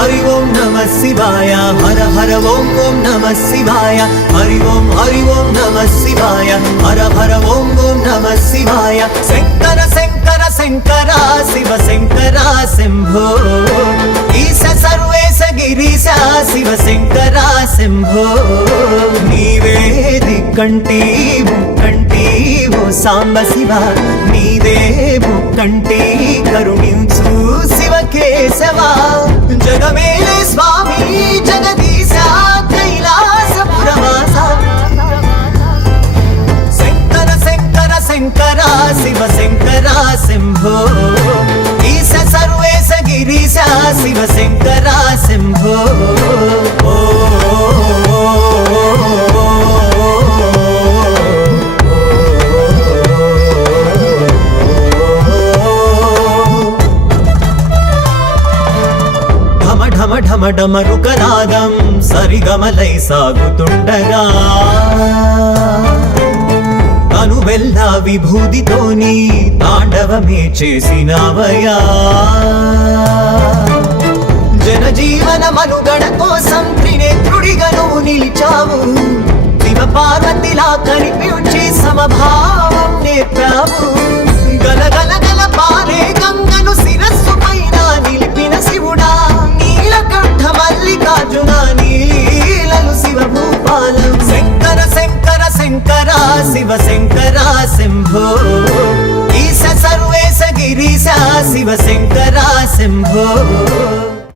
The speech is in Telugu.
हरि ओम नमः शिवाय हर हर ओम ओम नमः शिवाय हरि ओम नमः शिवाय हर हर ओम नमः शिवाय शंकर शंकर शंकर शिव शंकर शंभो ईश सर्वेश गिरीश शिव शंकर शंभो नीवे दिक्कंटी मुक्कंटी वो सांब शिव नीदे मुक्कंटी करुणिंचु शिव केशवा जगमेले स्वामी जगदीश कैलास पुरवास शंकर शंकर शंकर शिव शंकर शंभो ईश सर्वेश गिरीश शिव शंकर शंभो ఢమ ఢమ ఢమరుకనాదం సరిగమలై సాగుతుండగా అనువెల్ల విభూతితోని తాండవమే చేసినవయా జనజీవన మనుగడ కోసం త్రినేత్రుడిగా నువ్వు నిలిచావు శివ పార్వతిలా కనిపించి సమభావం నేర్పావు గలగల గల పారే గంగను శిరస్సు పైన నిలిపిన శివుడా నీలకంఠ మల్లికార్జున నీలీలలు శివ భూపాలం శంకర శంకర శంకర శివ శంకర శంభో ఈశ సర్వేశ గిరీశ శివ శంకర శంభో